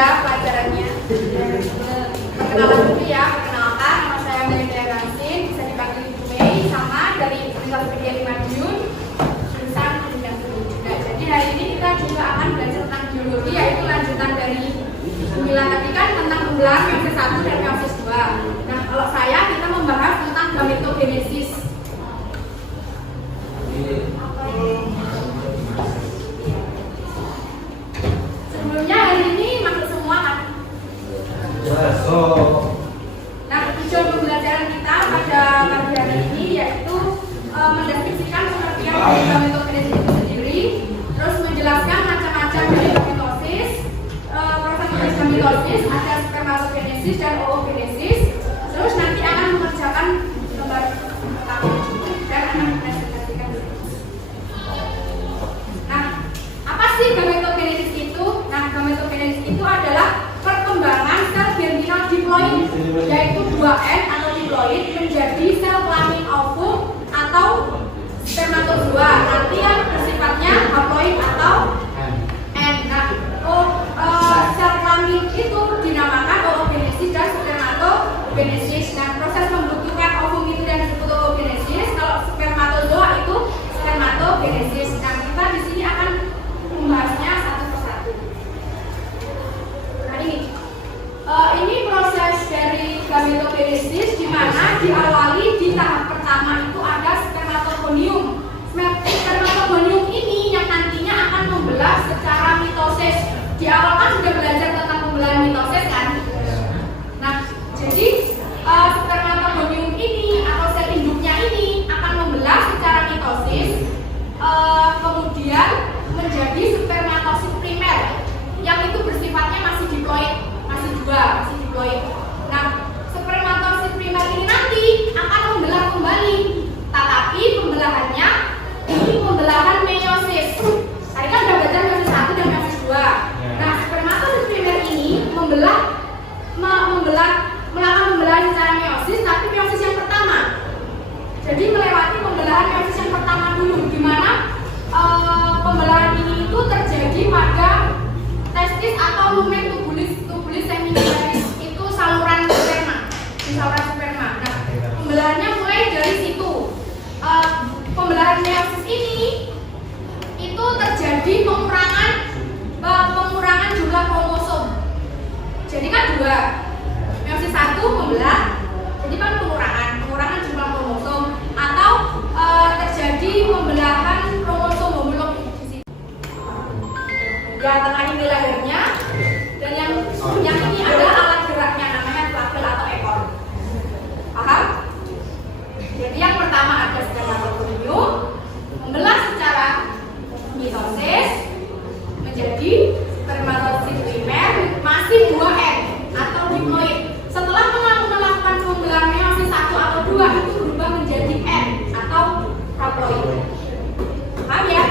ya pelajarannya. Perkenalan dulu ya, perkenalkan nama saya Melinda Gansin, bisa dipanggil Ibu Mei, sama dari Universitas Pendidikan Madiun, jurusan Pendidikan Seni. Nah, jadi hari ini kita juga akan belajar tentang biologi, yaitu lanjutan dari pembilang tadi kan tentang pembelahan meiosis 1 dan meiosis 2. Nah, kalau saya kita membahas tentang gametogenesis. Sebelumnya hari ini masuk semua kan? Nah, tujuan pembelajaran kita pada pagi hari ini yaitu mendeskripsikan pengertian dari gametogenesis itu sendiri, terus menjelaskan macam-macam dari gametosis, proses gametosis, ada spermatogenesis dan oogenesis, terus nanti akan mengerjakan gambar pertama dan akan mendefinisikan. Nah, apa sih gametogenesis itu? Nah, gametogenesis itu adalah perkembangan sel germinal diploid, yaitu 2N atau diploid menjadi sel kelamin ovum atau spermatozoa, nanti yang bersifatnya haploid atau N. Nah, sel kelamin itu dinamakan oogenesis dan spermatogenesis. Nah, proses pembentukan ovum itu dan disebut oogenesis. Kalau spermatozoa itu spermatogenesis. Nah, kita di sini akan membahasnya satu persatu. Nah, ini proses dari gametogenesis, di mana diawali di tahap pertama itu ada spermatogonium. Spermatogonium ini yang nantinya akan membelah secara mitosis. Di awal kan sudah belajar tentang pembelahan mitosis kan? Nah, jadi spermatogonium ini atau sel induknya ini akan membelah secara mitosis, kemudian menjadi spermatosit primer yang itu bersifatnya masih diploid, masih diploid. Nah, spermatosit primer ini nanti akan membelah kembali, tetapi pembelahannya ini pembelahan meiosis. Tadi kan udah belajar meiosis 1 dan meiosis 2. Nah, spermatosit primer ini melakukan pembelahan secara meiosis, tapi meiosis yang pertama. Jadi melewati pembelahan meiosis yang pertama dulu, di mana pembelahan ini itu terjadi pada testis atau lumen tubulis seminarius, itu saluran sperma, di saluran sperma. Nah, pembelahannya mulai dari situ. Pembelahan meiosis ini itu terjadi pengurangan jumlah kromosom. Jadi kan 2, meiosis 1 membelah, jadi kan pengurangan jumlah kromosom, atau terjadi pembelahan kromosom homolog di sini. Ya, tengah ini lehernya, dan yang ini adalah alat geraknya, namanya flagel atau ekor. Paham? Jadi yang pertama ada spermatogonium, membelah secara mitosis menjadi spermatosit primer, masih 2N atau diploid. Setelah melakukan pembelahan meiosis 1 atau 2 itu berubah menjadi N atau haploid. Paham ya?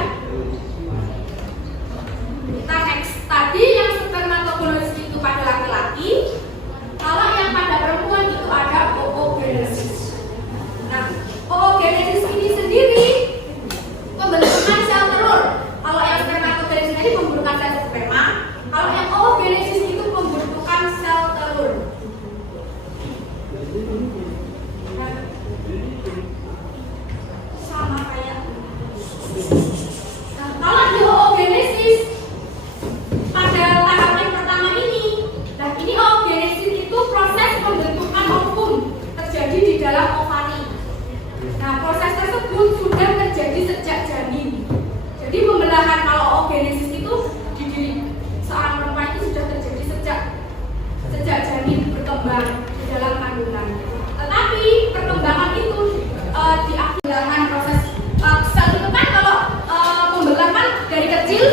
Kita next. Tadi yang spermatogenesis itu pada laki-laki, kalau yang pada perempuan itu ada oogenesis. Nah, oogenesis ini sendiri pembentukan sel telur. Kalau yang spermatogenesis tadi pembentukan sel sperma, kalau yang oogenesis itu pembentukan sel telur. Nah, sama kayak. Nah, kalau di oogenesis pada tahap yang pertama ini, nah ini oogenesis itu proses pembentukan ovum terjadi di dalam ovari. Nah, proses tersebut sudah terjadi sejak janin. Jadi pembelahan kalau oogenesis itu di diri seorang perempuan itu sudah terjadi sejak janin berkembang di dalam kandungan. Tetapi perkembangan itu di pembelahan proses sel itu kan kalau pembelahan dari kecil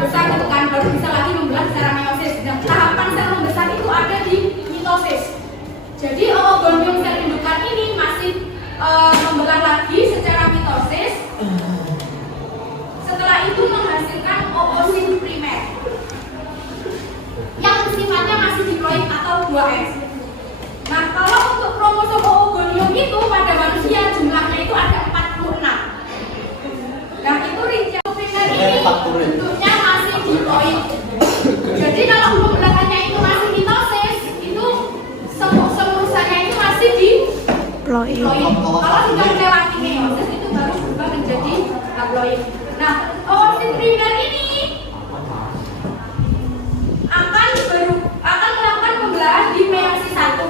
besar gitu kan, baru bisa lagi membelah secara meiosis. Dan tahapan sel membesar itu ada di mitosis. Jadi oogonium sel indukan ini masih membelah lagi secara mitosis. Setelah itu menghasilkan oosit primer yang sifatnya masih diploid atau 2S. Nah, kalau untuk kromosom oogonium itu pada manusia jumlahnya itu ada 46. Nah, itu rincian primer ini bentuknya masih diploid. Jadi kalau haploid. Nah, oosit primer ini akan melakukan pembelahan di meiosis 1.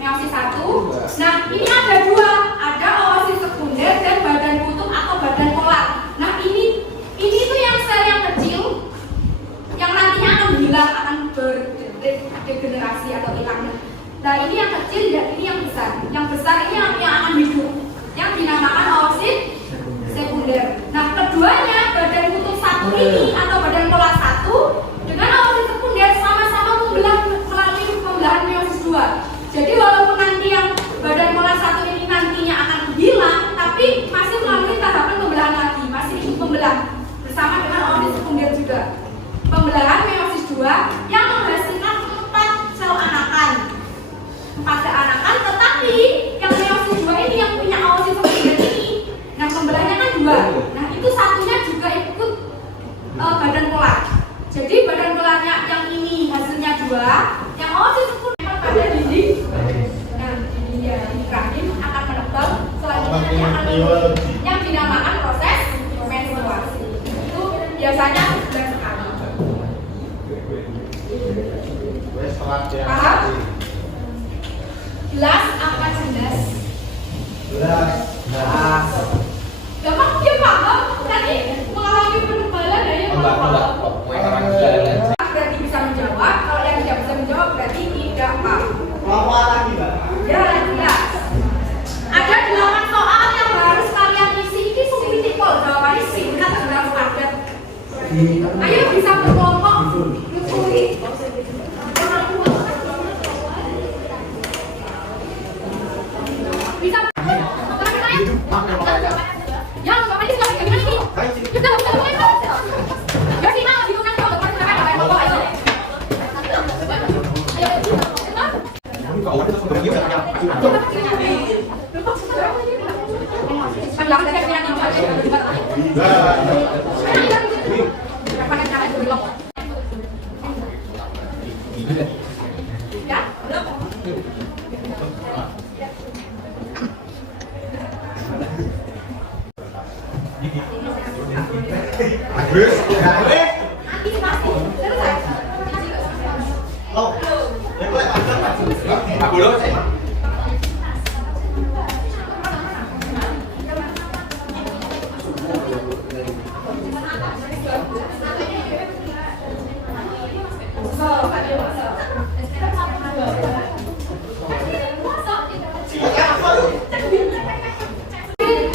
Meiosis 1. Nah, ini ada dua, ada oosit sekunder dan badan kutub atau badan polar. Nah, ini tuh yang sel yang kecil yang nantinya akan hilang, akan berdegenerasi atau hilang. Nah, ini yang kecil dan ini yang besar. Yang besar ini yang akan hidup, yang dinamakan oosit sekunder. Nah, keduanya badan kutub 1 ini atau badan polar 1 dengan oosit sekunder sama-sama melalui pembelahan meiosis 2. Jadi walaupun nanti yang badan polar 1 ini nantinya akan hilang, tapi masih melalui tahapan pembelahan lagi, masih ikut pembelah bersama dengan oosit sekunder juga. Pembelahan meiosis 2 yang menghasilkan 4 sel anakan. 4 sel anakan, tetapi yang meiosis 2 ini yang punya oosit sekunder ini, nah pembelahnya kan 2. Nah, itu satunya juga ikut badan polar. Jadi badan polarnya yang ini hasilnya 2, yang oosit sekunder pada dinding. Nah, dinding rahim akan menebal, selanjutnya yang dinamakan proses menstruasi. Itu biasanya bulan sekali. Paham? Jelas apa jelas? Jelas. Gampang dia paham. Tadi mengalami penebalan ya paham. Berarti bisa menjawab. Kalau yang tidak bisa menjawab berarti tidak paham. Lama lagi, Mbak. Ya, jelas. Ada 8 soal yang harus kalian isi. Ini sedikit kok jawabannya singkat dan padat. Ayo bisa berkelompok. Mencuri. Bisa. Yang bapak ini sudah gimana ini? Kita bisa mulai. Ya sih mau diundang ke depan kita kan bapak ayo.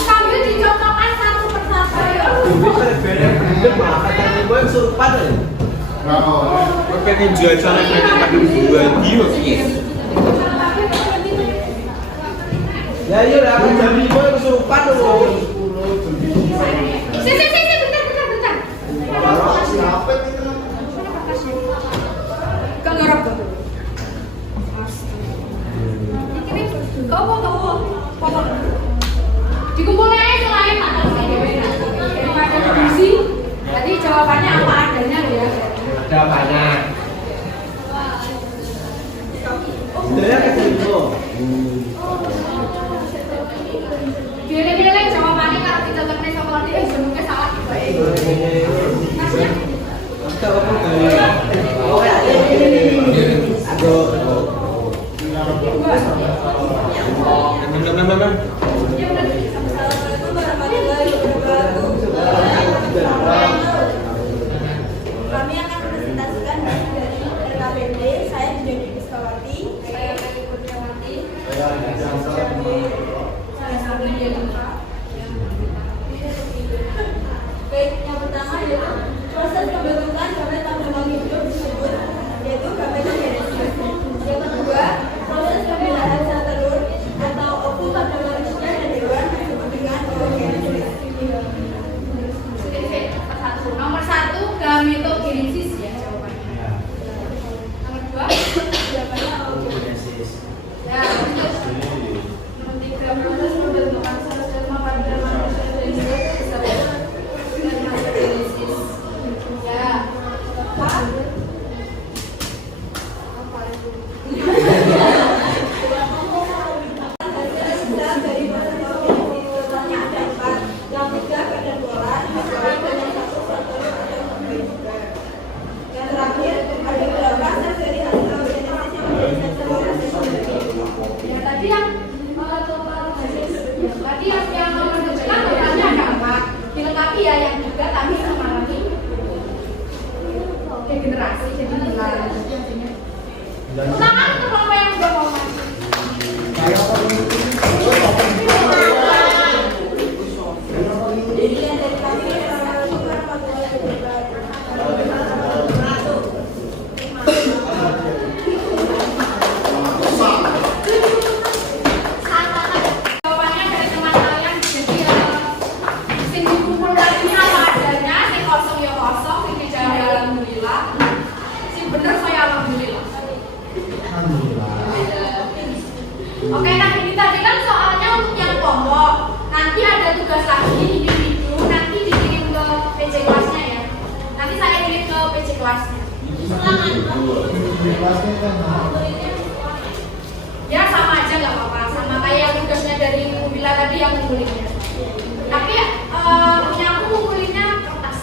Sambil dicontohkan satu persatu ya. Gue pengen jual cara mereka pakai jual dia sih. Ya iya lah, jam 5 kesurupan loh. Bentar. Siapa itu? Kau ngarap tuh. Ini kau dikumpulin aja selain tak tahu daripada diskusi. Tadi jawabannya apa adanya ya. Ada banyak. Saya kecil itu. Dile jawabannya kalau kita ngerti sama nanti sebenarnya salah juga. Nasnya Kita apa kali? Oh ya, ini. Aduh. Benar. Kami akan presentasikan dari RKPD. Saya Juni Puskawati. saya Meli Kurniawati. Saya Sabri Deluka. Baik, yang pertama adalah proses pembentukan gamet tabungan hidup disebut yaitu gametogenesis. Yang kedua, proses pembelahan sel telur atau ovum pada manusia dan hewan disebut dengan oogenesis. Nomor 1 gametogenesis ya jawabannya. Nomor 2 Jawabannya oogenesis. ya terus nomor 3 proses pembentukan sel sperma pada manusia dan hewan disebut gametogenesis. Ya. Apa? Dari proses oogenesis totalnya ada 4. Yang 3 badan ya yang juga kami mengalami degenerasi jadi hilang. Silakan untuk kelompok yang udah mau maju. Demikian dari kami. Assalamualaikum warahmatullahi wabarakatuh. Jawabannya dari teman kalian jadi sing dikumpulkan ini apa adanya, sing kosong ya kosong, sing tidak ada alhamdulillah, sing bener saya alhamdulillah. Oke, nah ini tadi kan soalnya untuk yang kelompok. Nanti ada tugas lagi individu, nanti dikirim ke PC kelasnya ya. Nanti saya kirim ke PC kelasnya. Ya sama aja nggak apa-apa, sama kayak yang tugasnya dari Mubila tadi yang ngumpulinnya. Tapi punya aku ngumpulinnya kertas.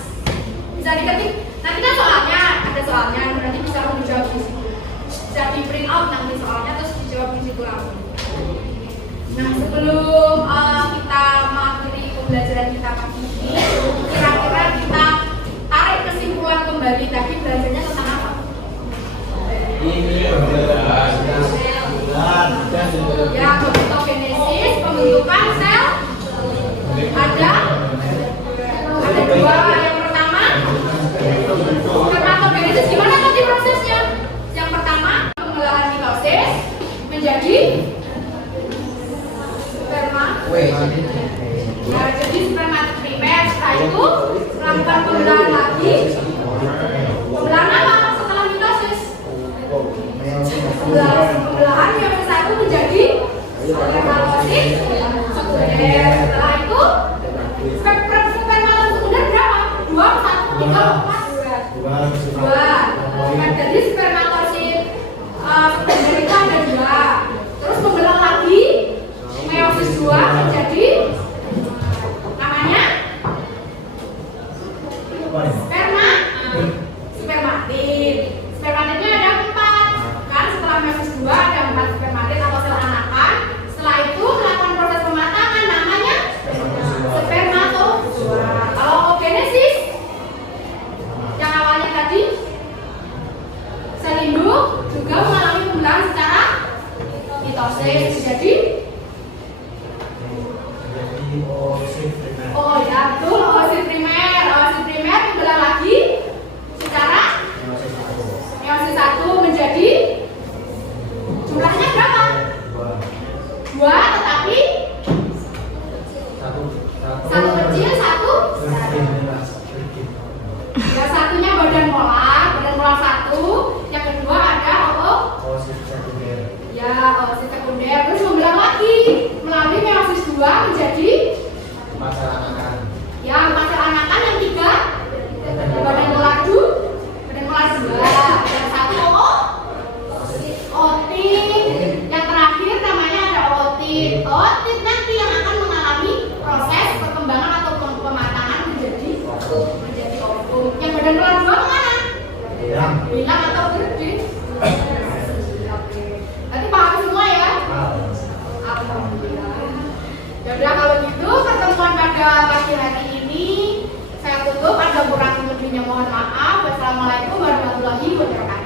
Bisa diketik. Nanti kan soalnya ada soalnya, nanti bisa kamu jawab di situ. Bisa di print out nanti soalnya terus dijawab di situ langsung. Nah sebelum kita mengakhiri pembelajaran kita pagi ini, kira-kira kita tarik kesimpulan kembali tadi belajarnya tentang apa? Ya, pembentukan pembentukan sel ada dua. Yang pertama spermatogenesis. Gimana tadi prosesnya? Yang pertama pengolahan mitosis menjadi sperma. Nah, jadi sperma primer. Setelah itu melakukan pembelahan lagi. Pembelahan apa setelah mitosis? Pembelahan meiosis satu menjadi spermatosis sekunder. Setelah itu spermatosis sekunder berapa? 2, 1, 3, 4, 2. Jadi spermatosis sekunder itu ada 2. Terus pembelah lagi meiosis 2 menjadi namanya spermatid. Spermatidnya ada 4 kan, setelah meiosis 2 ada 4 spermatid atau sel anakan. Setelah itu melakukan proses pematangan namanya spermatozoa. Kalau oogenesis yang awalnya tadi sel induk juga mengalami pembelahan secara mitosis jadi oh ya betul, oosit primer. Oosit primer pembelah lagi secara meiosis 1 menjadi jumlahnya berapa? 2, tetapi satu kecil, satu ya, satunya badan molar 1. Yang kedua ada ya oosit sekunder. Terus membelah lagi melalui meiosis 2 menjadi ya sel anakan. Yang 3 badan molar 2. Yang 1 ootit. Yang terakhir namanya ada ootit. Ootit nanti yang akan mengalami proses perkembangan atau pematangan menjadi ovum. Yang badan molar 2 kemana? Bilang atau gede? Oke. Nanti paham semua ya? Alhamdulillah. Yaudah kalau gitu pertemuan pada pagi hari ini saya tutup. Ada kurang lebihnya mohon maaf. Wassalamualaikum warahmatullahi wabarakatuh.